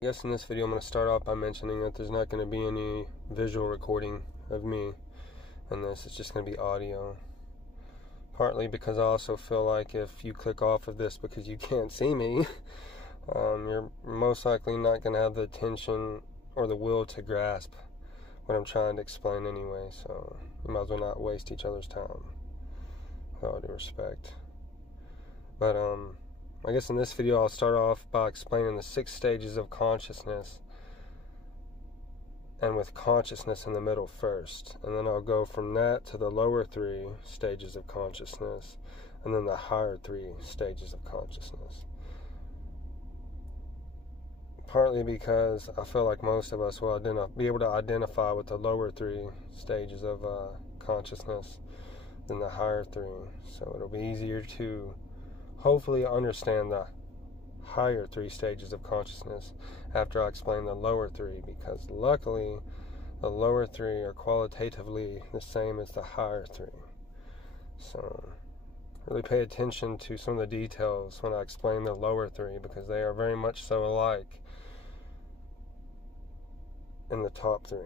I guess in this video I'm going to start off by mentioning that there's not going to be any visual recording of me in this. It's just going to be audio. Partly because I also feel like if you click off of this because you can't see me, you're most likely not going to have the attention or the will to grasp what I'm trying to explain anyway. So you might as well not waste each other's time, with all due respect. But I guess in this video I'll start off by explaining the 6 stages of consciousness, and with consciousness in the middle first, and then I'll go from that to the lower 3 stages of consciousness, and then the higher 3 stages of consciousness. Partly because I feel like most of us will be able to identify with the lower 3 stages of consciousness than the higher 3, so it'll be easier to hopefully understand the higher 3 stages of consciousness after I explain the lower 3, because luckily the lower 3 are qualitatively the same as the higher 3. So really pay attention to some of the details when I explain the lower 3, because they are very much so alike in the top 3.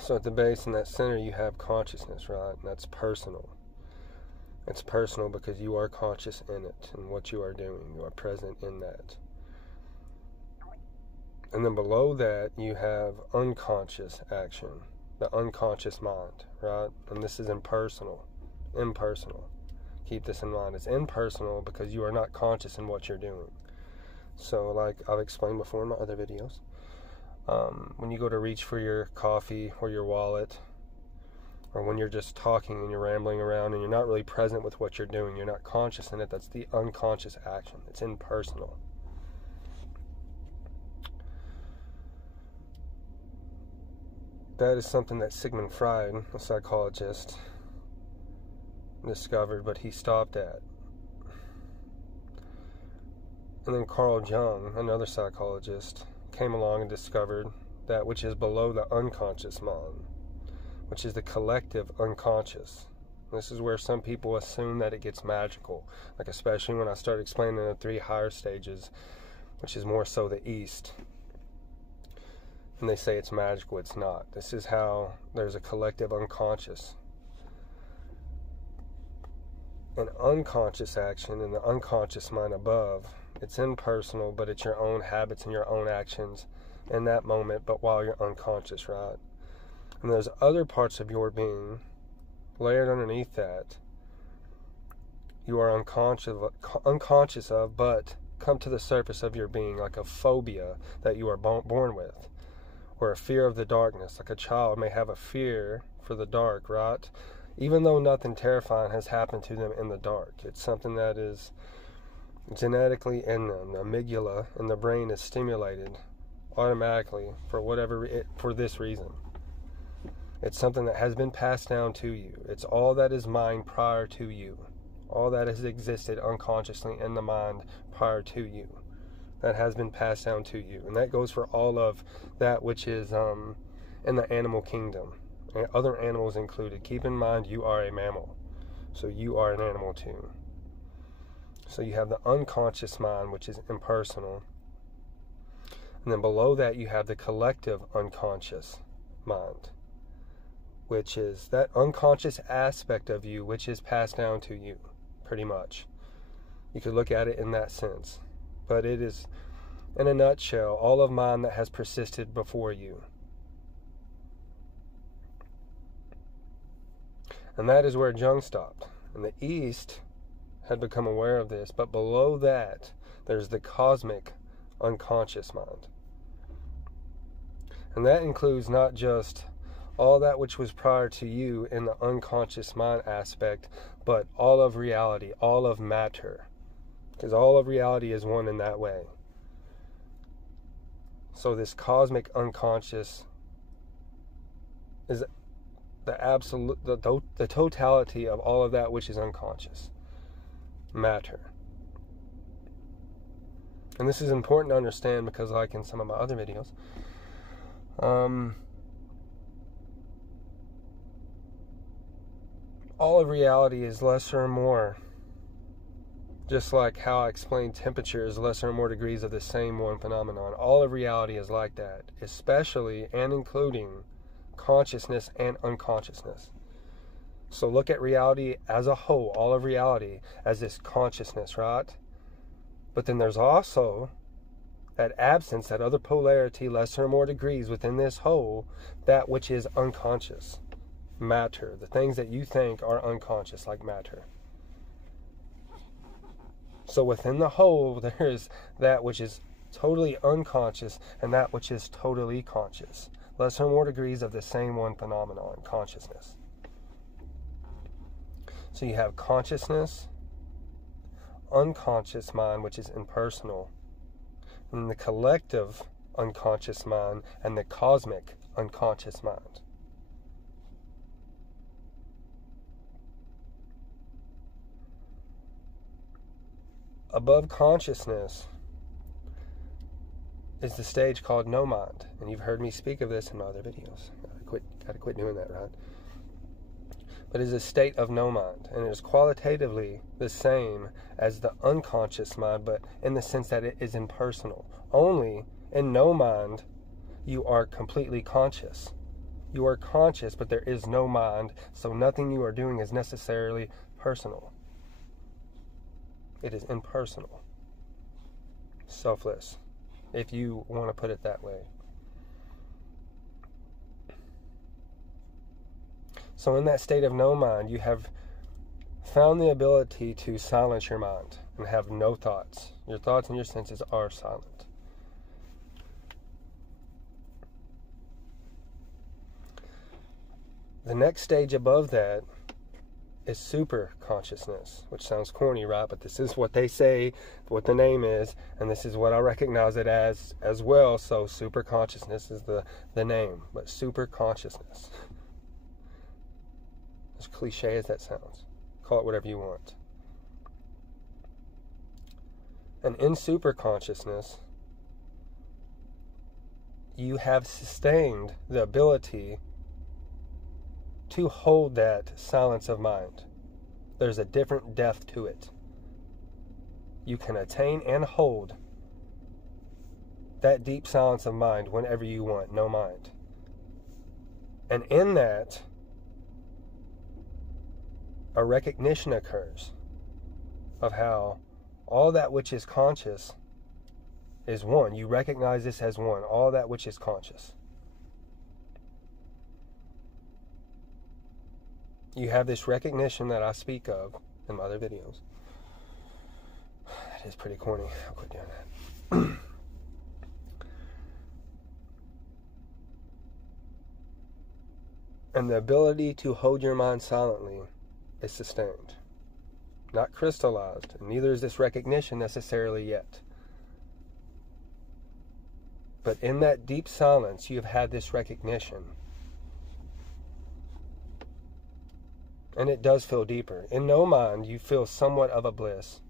So at the base in that center you have consciousness, right? And that's personal. It's personal because you are conscious in it and what you are doing. You are present in that. And then below that, you have unconscious action, the unconscious mind, right? And this is impersonal. Impersonal. Keep this in mind. It's impersonal because you are not conscious in what you're doing. So, like I've explained before in my other videos, when you go to reach for your coffee or your wallet, or when you're just talking and you're rambling around and you're not really present with what you're doing, you're not conscious in it, that's the unconscious action. It's impersonal. That is something that Sigmund Freud, a psychologist, discovered, but he stopped at. And then Carl Jung, another psychologist, came along and discovered that which is below the unconscious mind, which is the collective unconscious. This is where some people assume that it gets magical, like especially when I start explaining the 3 higher stages, which is more so the East. And they say it's magical. It's not. This is how there's a collective unconscious. An unconscious action in the unconscious mind above, it's impersonal, but it's your own habits and your own actions in that moment, but while you're unconscious, right? And there's other parts of your being layered underneath that you are unconscious of, but come to the surface of your being, like a phobia that you are born with, or a fear of the darkness. Like a child may have a fear for the dark, right? Even though nothing terrifying has happened to them in the dark. It's something that is genetically in them. The amygdala in the brain is stimulated automatically for this reason. It's something that has been passed down to you. It's all that is mind prior to you. All that has existed unconsciously in the mind prior to you. That has been passed down to you. And that goes for all of that which is in the animal kingdom. And other animals included. Keep in mind you are a mammal. So you are an animal too. So you have the unconscious mind, which is impersonal. And then below that you have the collective unconscious mind, which is that unconscious aspect of you which is passed down to you, pretty much. You could look at it in that sense. But it is, in a nutshell, all of mind that has persisted before you. And that is where Jung stopped. And the East had become aware of this, but below that, there's the cosmic unconscious mind. And that includes not just all that which was prior to you in the unconscious mind aspect, but all of reality, all of matter. Because all of reality is one in that way. So this cosmic unconscious is the absolute, the totality of all of that which is unconscious. Matter. And this is important to understand because, like in some of my other videos, all of reality is less or more Just like how I explained temperature is lesser or more degrees of the same one phenomenon. All of reality is like that, especially and including consciousness and unconsciousness. So look at reality as a whole, all of reality, as this consciousness, right? But then there's also that absence, that other polarity, lesser or more degrees within this whole, that which is unconscious, matter, the things that you think are unconscious, like matter. So within the whole, there is that which is totally unconscious and that which is totally conscious. Lesser or more degrees of the same one phenomenon, consciousness. So you have consciousness, unconscious mind, which is impersonal, and the collective unconscious mind and the cosmic unconscious mind. Above consciousness is the stage called no mind, and you've heard me speak of this in my other videos. Gotta quit doing that, right? But it is a state of no mind, and it is qualitatively the same as the unconscious mind, but in the sense that it is impersonal. Only in no mind you are completely conscious. You are conscious, but there is no mind, so nothing you are doing is necessarily personal. It is impersonal, selfless, if you want to put it that way. So in that state of no mind, you have found the ability to silence your mind and have no thoughts. Your thoughts and your senses are silent. The next stage above that is super consciousness, which sounds corny, right? But this is what they say, what the name is, and this is what I recognize it as well. So super consciousness is the name, but super consciousness, as cliche as that sounds, call it whatever you want. And in super consciousness, you have sustained the ability to hold that silence of mind. There's a different depth to it. You can attain and hold that deep silence of mind whenever you want, no mind. And in that, a recognition occurs of how all that which is conscious is one. You recognize this as one, all that which is conscious. You have this recognition that I speak of in my other videos. That is pretty corny. I'll quit doing that. And the ability to hold your mind silently is sustained, not crystallized, and neither is this recognition necessarily yet. But in that deep silence, you have had this recognition. And it does feel deeper. In no mind, you feel somewhat of a bliss.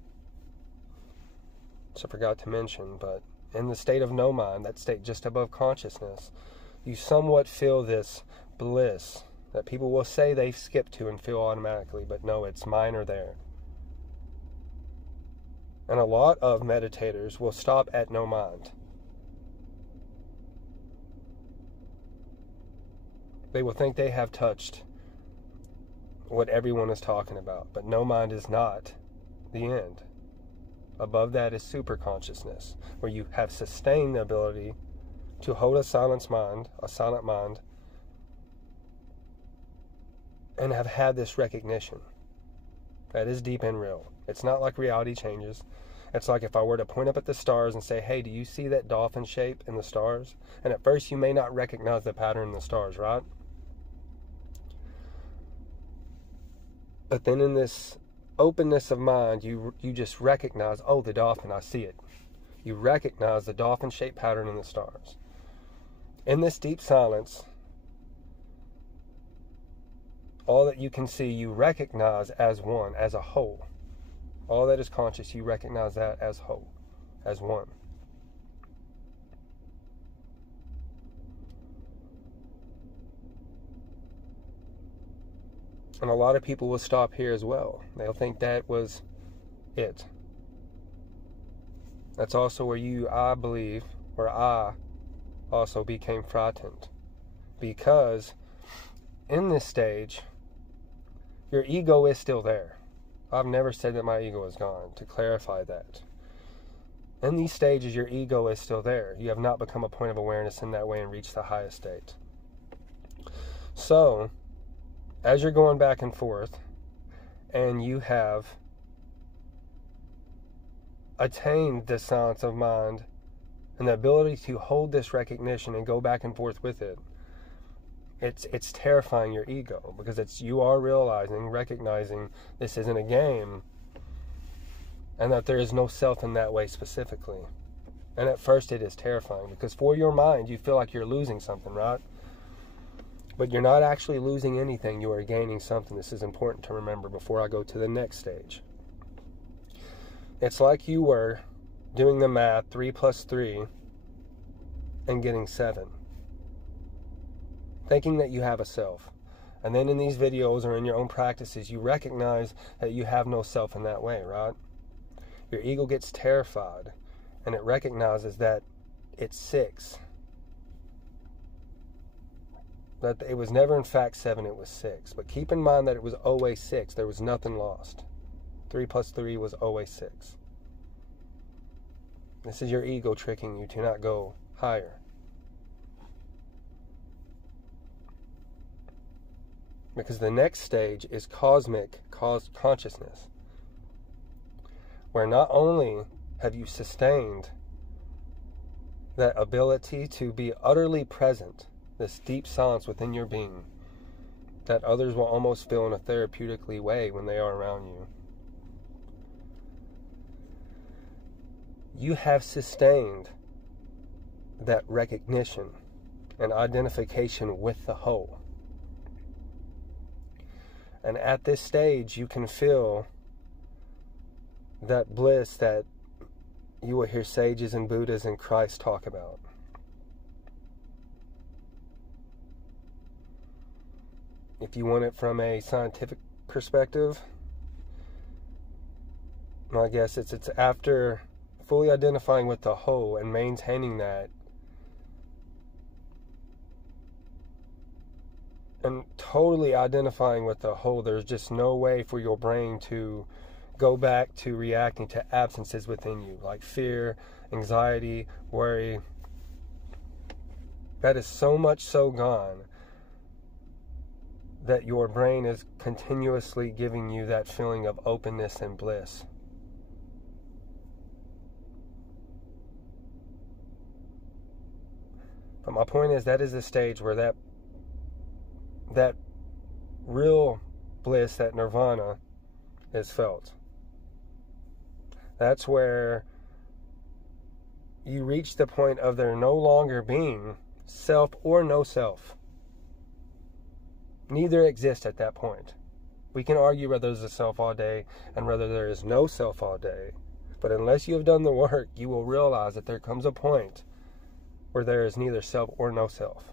Which I forgot to mention, but in the state of no mind, that state just above consciousness, you somewhat feel this bliss that people will say they've skipped to and feel automatically, but no, it's minor there. And a lot of meditators will stop at no mind. They will think they have touched what everyone is talking about, but no mind is not the end. Above that is super consciousness, where you have sustained the ability to hold a silent mind, and have had this recognition that is deep and real. It's not like reality changes. It's like if I were to point up at the stars and say, hey, do you see that dolphin shape in the stars? And at first you may not recognize the pattern in the stars, right? But then in this openness of mind, you just recognize, oh, the dolphin, I see it. You recognize the dolphin-shaped pattern in the stars. In this deep silence, all that you can see, you recognize as one, as a whole. All that is conscious, you recognize that as whole, as one. And a lot of people will stop here as well. They'll think that was it. That's also where I believe, where I also became frightened. Because in this stage, your ego is still there. I've never said that my ego is gone, to clarify that. In these stages, your ego is still there. You have not become a point of awareness in that way and reached the highest state. So, as you're going back and forth, and you have attained this silence of mind and the ability to hold this recognition and go back and forth with it, it's terrifying your ego, because you are recognizing this isn't a game, and that there is no self in that way specifically. And at first it is terrifying, because for your mind you feel like you're losing something, right? But you're not actually losing anything, you are gaining something. This is important to remember before I go to the next stage. It's like you were doing the math, 3 plus 3, and getting 7. Thinking that you have a self. And then in these videos or in your own practices, you recognize that you have no self in that way, right? Your ego gets terrified, and it recognizes that it's 6. That it was never in fact 7, it was 6. But keep in mind that it was always 6. There was nothing lost. 3 plus 3 was always 6. This is your ego tricking you to not go higher. Because the next stage is cosmic consciousness, where not only have you sustained that ability to be utterly present, this deep silence within your being, that others will almost feel in a therapeutically way when they are around you. You have sustained that recognition and identification with the whole. And at this stage, you can feel that bliss that you will hear sages and Buddhas and Christ talk about. If you want it from a scientific perspective, I guess it's after fully identifying with the whole and maintaining that, and totally identifying with the whole, there's just no way for your brain to go back to reacting to absences within you, like fear, anxiety, worry. That is so much so gone that your brain is continuously giving you that feeling of openness and bliss. But my point is, that is the stage where that real bliss, that nirvana, is felt. That's where you reach the point of there no longer being self or no self. Neither exists at that point. We can argue whether there's a self all day and whether there is no self all day. But unless you have done the work, you will realize that there comes a point where there is neither self or no self.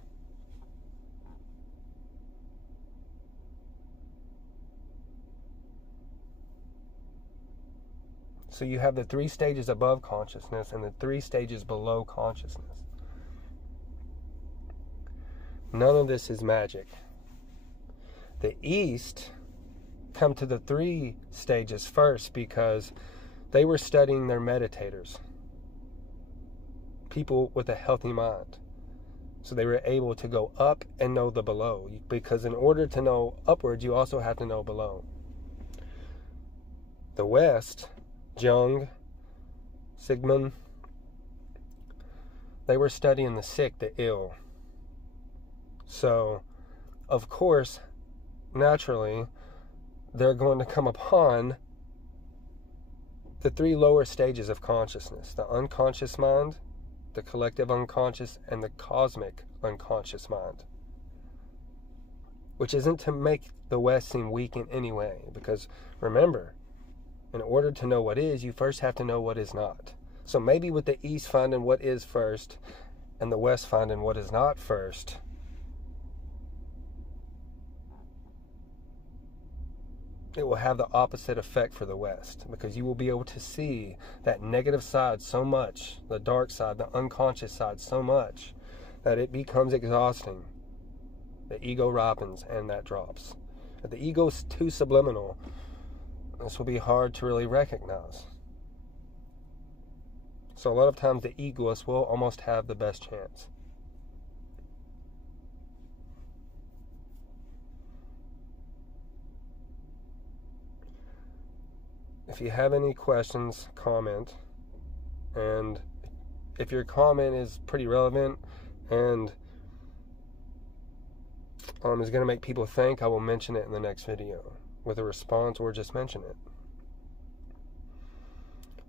So you have the 3 stages above consciousness and the 3 stages below consciousness. None of this is magic. The East come to the 3 stages first because they were studying their meditators, people with a healthy mind. So they were able to go up and know the below, because in order to know upwards, you also have to know below. The West, Jung, Sigmund, they were studying the sick, the ill. So, of course, naturally, they're going to come upon the 3 lower stages of consciousness: the unconscious mind, the collective unconscious, and the cosmic unconscious mind. Which isn't to make the West seem weak in any way, because remember, in order to know what is, you first have to know what is not. So maybe with the East finding what is first and the West finding what is not first, it will have the opposite effect for the West, because you will be able to see that negative side so much, the dark side, the unconscious side so much, that it becomes exhausting. The ego ripens and that drops. If the ego is too subliminal, this will be hard to really recognize. So a lot of times the egoist will almost have the best chance. If you have any questions, comment. And if your comment is pretty relevant and is going to make people think, I will mention it in the next video with a response, or just mention it.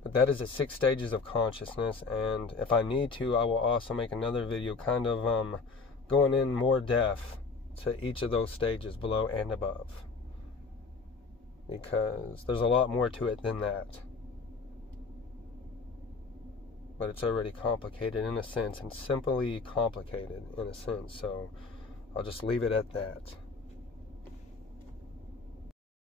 But that is the 6 stages of consciousness, and if I need to, I will also make another video kind of going in more depth to each of those stages, below and above, because there's a lot more to it than that. But it's already complicated in a sense, and simply complicated in a sense, so I'll just leave it at that.